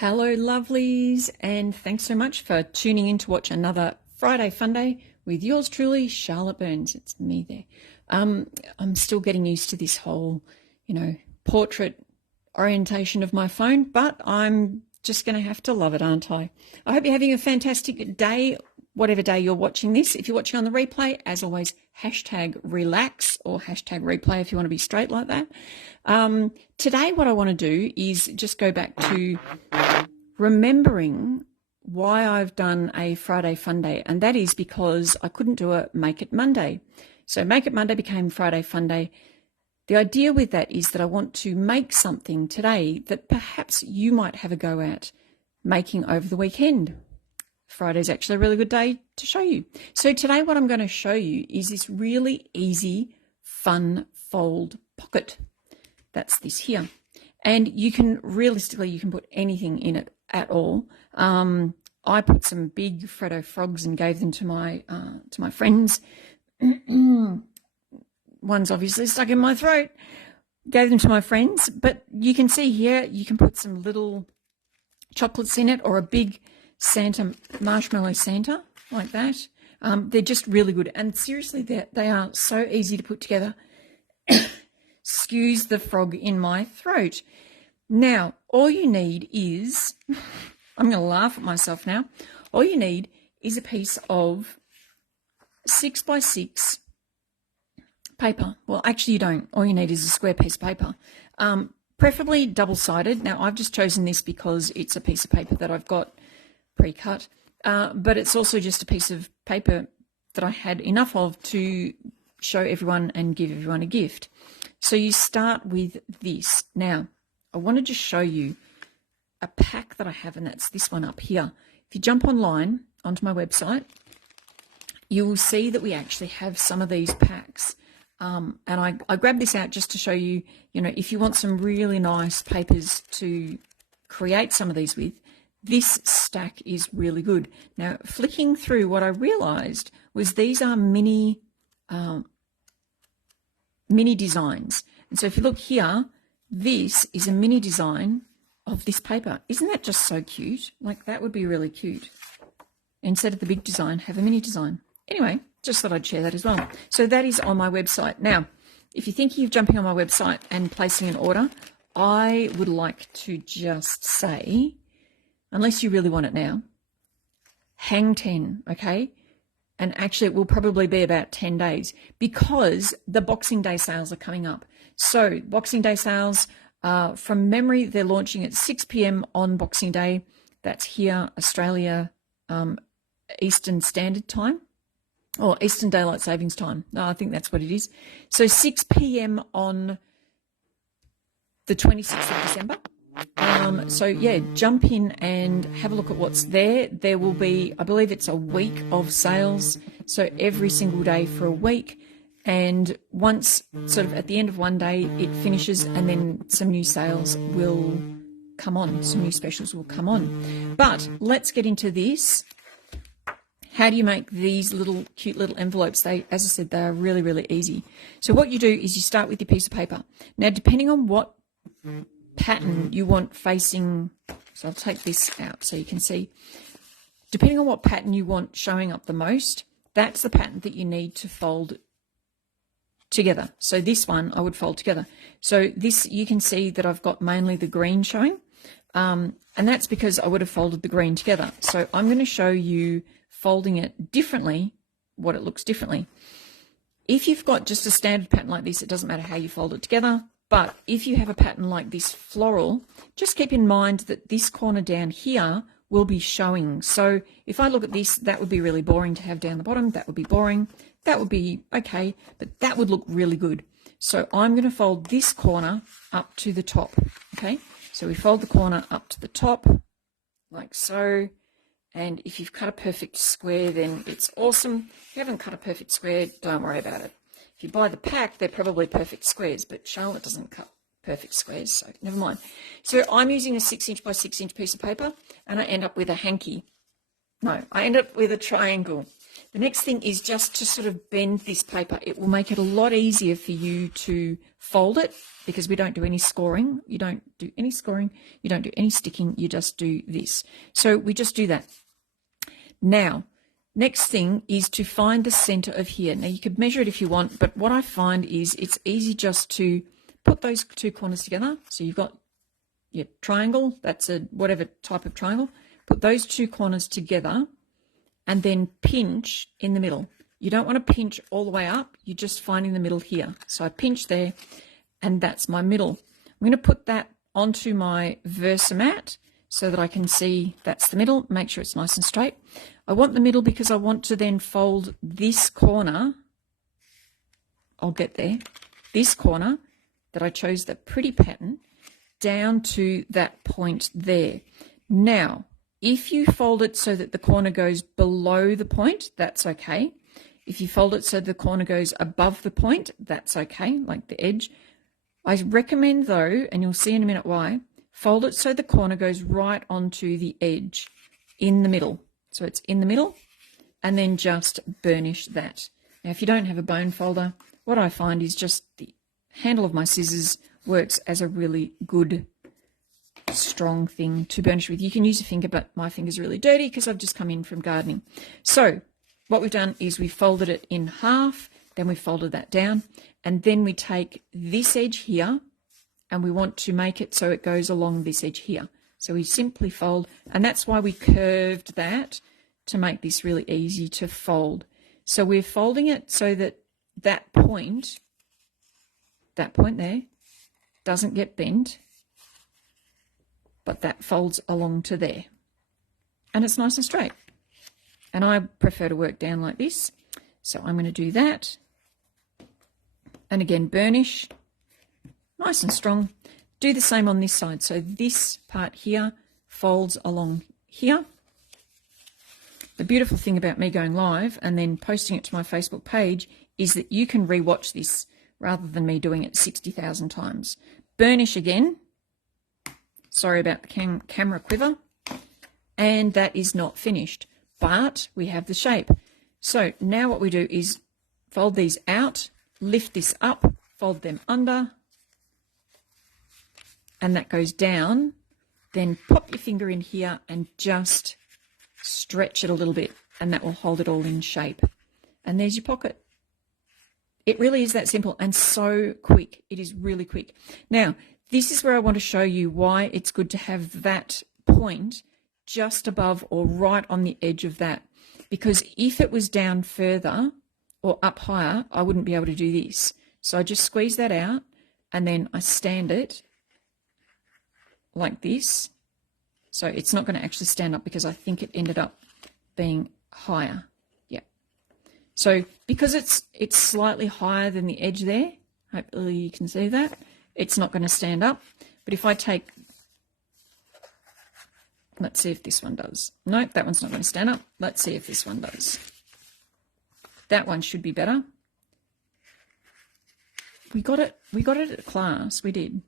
Hello, lovelies, and thanks so much for tuning in to watch another Friday Funday with yours truly, Charlotte Burns. It's me there. I'm still getting used to this whole, portrait orientation of my phone, but I'm just going to have to love it, aren't I? I hope you're having a fantastic day, whatever day you're watching this. If you're watching on the replay, as always, hashtag relax or hashtag replay if you want to be straight like that. Today, what I want to do is just go back to remembering why I've done a Friday Funday, and that is because I couldn't do a Make It Monday. So Make It Monday became Friday Funday. The idea with that is that I want to make something today that perhaps you might have a go at making over the weekend. Friday's actually a really good day to show you. So today what I'm going to show you is this really easy, fun fold pocket. That's this here. And you can put anything in it at all. I put some big Freddo frogs and gave them to my friends. One's obviously stuck in my throat. Gave them to my friends, but you can see here you can put some little chocolates in it or a big marshmallow Santa like that. They're just really good, and seriously, they are so easy to put together. Excuse the frog in my throat. Now, all you need is, I'm going to laugh at myself now. All you need is a piece of 6x6 paper. Well, actually you don't. All you need is a square piece of paper, preferably double-sided. Now, I've just chosen this because it's a piece of paper that I've got pre-cut, but it's also just a piece of paper that I had enough of to show everyone and give everyone a gift. So you start with this. Now, I want to just show you a pack that I have, and that's this one up here. If you jump online onto my website, you will see that we actually have some of these packs. And I grabbed this out just to show you, if you want some really nice papers to create some of these with, this stack is really good. Now, flicking through, what I realized was these are mini designs. And so if you look here, this is a mini design of this paper. Isn't that just so cute? Like, that would be really cute. Instead of the big design, have a mini design. Anyway, just thought I'd share that as well. So that is on my website. Now, if you're thinking of jumping on my website and placing an order, I would like to just say, unless you really want it now, hang 10, okay? And actually it will probably be about 10 days because the Boxing Day sales are coming up. So Boxing Day sales, from memory, they're launching at 6 p.m. on Boxing Day. That's here, Australia, Eastern Standard Time, or Eastern Daylight Savings Time. No, I think that's what it is. So 6 p.m. on the 26th of December. So yeah, jump in and have a look at what's there. There will be, I believe it's a week of sales. So every single day for a week. And once sort of at the end of one day, it finishes, and then some new sales will come on. Some new specials will come on. But let's get into this. How do you make these cute little envelopes? As I said, they are really, really easy. So what you do is you start with your piece of paper. Now, depending on what pattern you want facing, so I'll take this out so you can see. Depending on what pattern you want showing up the most, that's the pattern that you need to fold together. So this one I would fold together. So this, you can see that I've got mainly the green showing, and that's because I would have folded the green together. So I'm going to show you folding it differently, what it looks differently. If you've got just a standard pattern like this, it doesn't matter how you fold it together. But if you have a pattern like this floral, just keep in mind that this corner down here will be showing. So if I look at this, that would be really boring to have down the bottom. That would be boring. That would be okay, but that would look really good. So I'm going to fold this corner up to the top, okay? So we fold the corner up to the top, like so. And if you've cut a perfect square, then it's awesome. If you haven't cut a perfect square, don't worry about it. If you buy the pack, they're probably perfect squares, but Charlotte doesn't cut perfect squares, so never mind. So I'm using a 6-inch by 6-inch piece of paper, and I end up with a hanky. No, I end up with a triangle. The next thing is just to sort of bend this paper. It will make it a lot easier for you to fold it because we don't do any scoring. You don't do any scoring. You don't do any sticking. You just do this. So we just do that. Now, next thing is to find the center of here. Now, you could measure it if you want, but what I find is it's easy just to put those two corners together. So you've got your triangle. That's a whatever type of triangle. Put those two corners together and then pinch in the middle. You don't want to pinch all the way up. You're just finding the middle here. So I pinch there, and that's my middle. I'm going to put that onto my Versamat so that I can see that's the middle. Make sure it's nice and straight. I want the middle because I want to then fold this corner. I'll get there. This corner that I chose, that pretty pattern, down to that point there. Now, if you fold it so that the corner goes below the point, that's okay. If you fold it so the corner goes above the point, that's okay, like the edge. I recommend though, and you'll see in a minute why, fold it so the corner goes right onto the edge in the middle. So it's in the middle, and then just burnish that. Now, if you don't have a bone folder, what I find is just the handle of my scissors works as a really good strong thing to burnish with. You can use a finger, but my finger's really dirty because I've just come in from gardening. So what we've done is we folded it in half, then we folded that down, and then we take this edge here and we want to make it so it goes along this edge here. So we simply fold, and that's why we curved that to make this really easy to fold. So we're folding it so that that point there doesn't get bent, but that folds along to there. And it's nice and straight. And I prefer to work down like this. So I'm going to do that. And again, burnish, nice and strong. Do the same on this side. So this part here folds along here. The beautiful thing about me going live and then posting it to my Facebook page is that you can rewatch this rather than me doing it 60,000 times. Burnish again. Sorry about the camera quiver. And that is not finished, but we have the shape. So now what we do is fold these out, lift this up, fold them under, and that goes down. Then pop your finger in here and just stretch it a little bit, and that will hold it all in shape. And there's your pocket. It really is that simple and so quick. It is really quick. Now, this is where I want to show you why it's good to have that point just above or right on the edge of that. Because if it was down further or up higher, I wouldn't be able to do this. So I just squeeze that out and then I stand it like this. So it's not going to actually stand up because I think it ended up being higher. Yeah. So because it's slightly higher than the edge there, hopefully you can see that, it's not going to stand up. But if I take, let's see if this one does. Nope, that one's not going to stand up. Let's see if this one does. That one should be better. We got it at class. We did.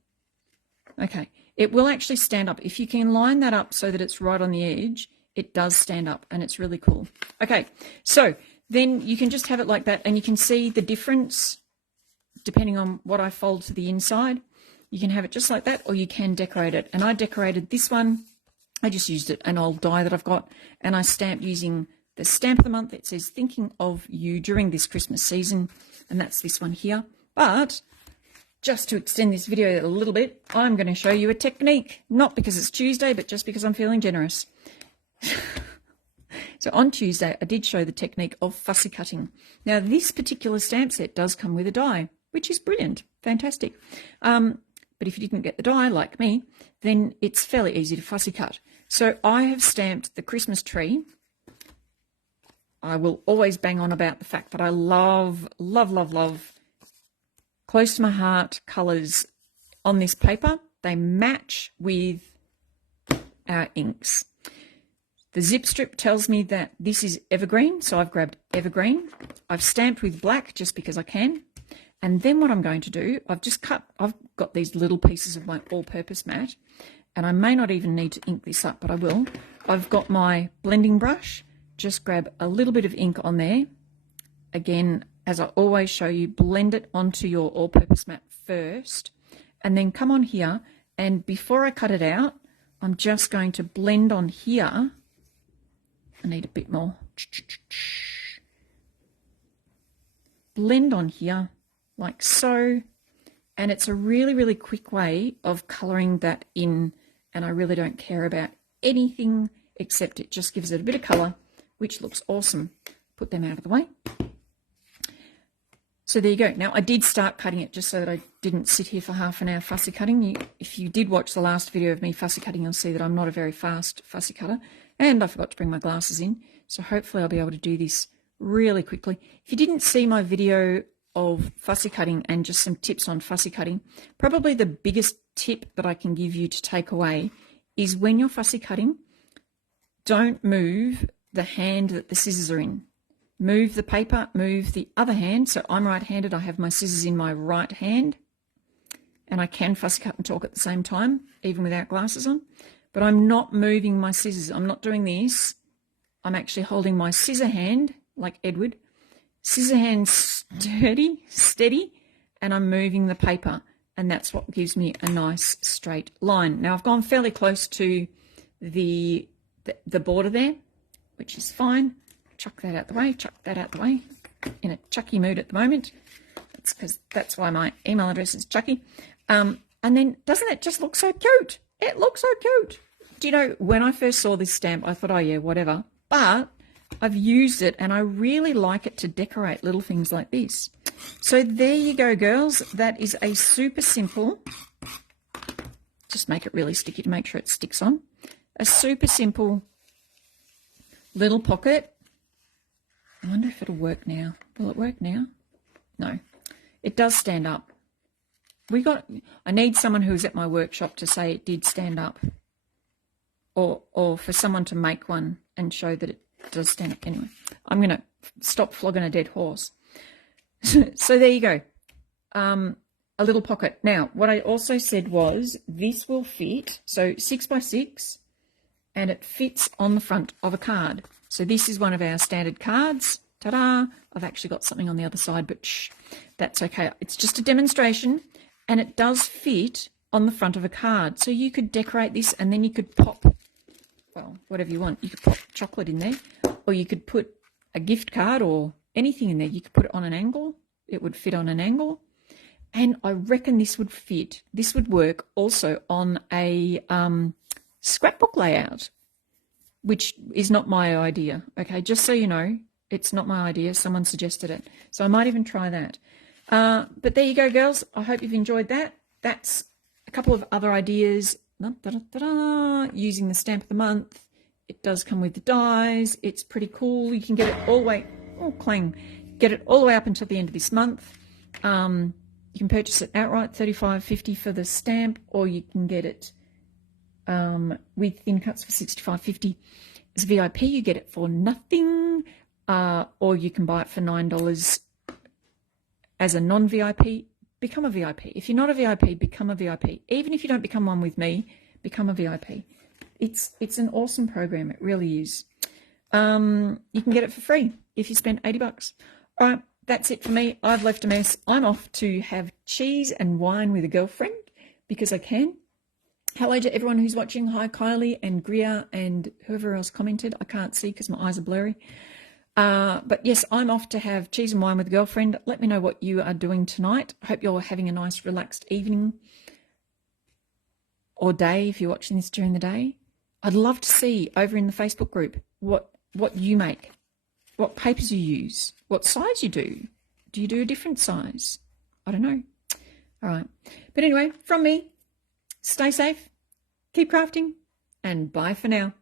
Okay. It will actually stand up. If you can line that up so that it's right on the edge, it does stand up and it's really cool. Okay. So then you can just have it like that and you can see the difference depending on what I fold to the inside. You can have it just like that or you can decorate it. And I decorated this one. I just used an old die that I've got and I stamped using the stamp of the month. It says thinking of you during this Christmas season, and that's this one here. But just to extend this video a little bit, I'm going to show you a technique, not because it's Tuesday, but just because I'm feeling generous. So on Tuesday, I did show the technique of fussy cutting. Now, this particular stamp set does come with a die, which is brilliant, fantastic. But if you didn't get the die, like me, then it's fairly easy to fussy cut. So I have stamped the Christmas tree. I will always bang on about the fact that I love, love, love, love close to my heart colours on this paper. They match with our inks. The zip strip tells me that this is evergreen, so I've grabbed evergreen. I've stamped with black just because I can. And then what I'm going to do, I've got these little pieces of my all-purpose mat, and I may not even need to ink this up, but I will. I've got my blending brush just grab a little bit of ink on there. Again, as I always show you, blend it onto your all-purpose mat first, and then come on here, and before I cut it out, I'm just going to blend on here. I need a bit more. Blend on here like so, and it's a really, really quick way of colouring that in, and I really don't care about anything except it just gives it a bit of colour, which looks awesome. Put them out of the way. So there you go. Now I did start cutting it just so that I didn't sit here for half an hour fussy cutting. If you did watch the last video of me fussy cutting, you'll see that I'm not a very fast fussy cutter, and I forgot to bring my glasses in. So hopefully I'll be able to do this really quickly. If you didn't see my video of fussy cutting and just some tips on fussy cutting, probably the biggest tip that I can give you to take away is when you're fussy cutting, don't move the hand that the scissors are in. Move the paper, move the other hand. So I'm right-handed, I have my scissors in my right hand, and I can fussy cut and talk at the same time, even without glasses on. But I'm not moving my scissors. I'm not doing this. I'm actually holding my scissor hand, like Edward, scissor hand steady, and I'm moving the paper, and that's what gives me a nice straight line. Now I've gone fairly close to the border there, which is fine. Chuck that out the way, chuck that out the way. In a Chucky mood at the moment. That's because that's why my email address is Chucky. And then doesn't it just look so cute? It looks so cute. Do you know, when I first saw this stamp, I thought, oh yeah, whatever. But I've used it and I really like it to decorate little things like this. So there you go, girls. That is a super simple, just make it really sticky to make sure it sticks on. A super simple little pocket. I wonder if it'll work now. Will it work now? No. It does stand up. I need someone who's at my workshop to say it did stand up. Or for someone to make one and show that it does stand up. Anyway, I'm going to stop flogging a dead horse. So there you go. A little pocket. Now, what I also said was this will fit, so 6 by 6, and it fits on the front of a card. So this is one of our standard cards. Ta-da! I've actually got something on the other side, but shh, that's okay. It's just a demonstration, and it does fit on the front of a card. So you could decorate this, and then you could pop, well, whatever you want. You could pop chocolate in there, or you could put a gift card or anything in there. You could put it on an angle. It would fit on an angle. And I reckon this would fit. This would work also on a scrapbook layout, which is not my idea. Okay, just so you know, it's not my idea. Someone suggested it. So I might even try that. But there you go, girls. I hope you've enjoyed that. That's a couple of other ideas. Using the stamp of the month. It does come with the dies. It's pretty cool. You can get it all the way, oh, clang. Get it all the way up until the end of this month. You can purchase it outright, $35.50 for the stamp, or you can get it with thin cuts for $65.50. As VIP, you get it for nothing, or you can buy it for $9 as a non-VIP. Become a VIP. If you're not a VIP, become a VIP. Even if you don't become one with me, become a VIP. It's an awesome program. It really is. You can get it for free if you spend $80. All right, that's it for me. I've left a mess. I'm off to have cheese and wine with a girlfriend because I can. Hello to everyone who's watching. Hi, Kylie and Gria and whoever else commented. I can't see because my eyes are blurry. But yes, I'm off to have cheese and wine with a girlfriend. Let me know what you are doing tonight. I hope you're having a nice relaxed evening or day if you're watching this during the day. I'd love to see over in the Facebook group what you make, what papers you use, what size you do. Do you do a different size? I don't know. All right. But anyway, from me, stay safe, keep crafting, and bye for now.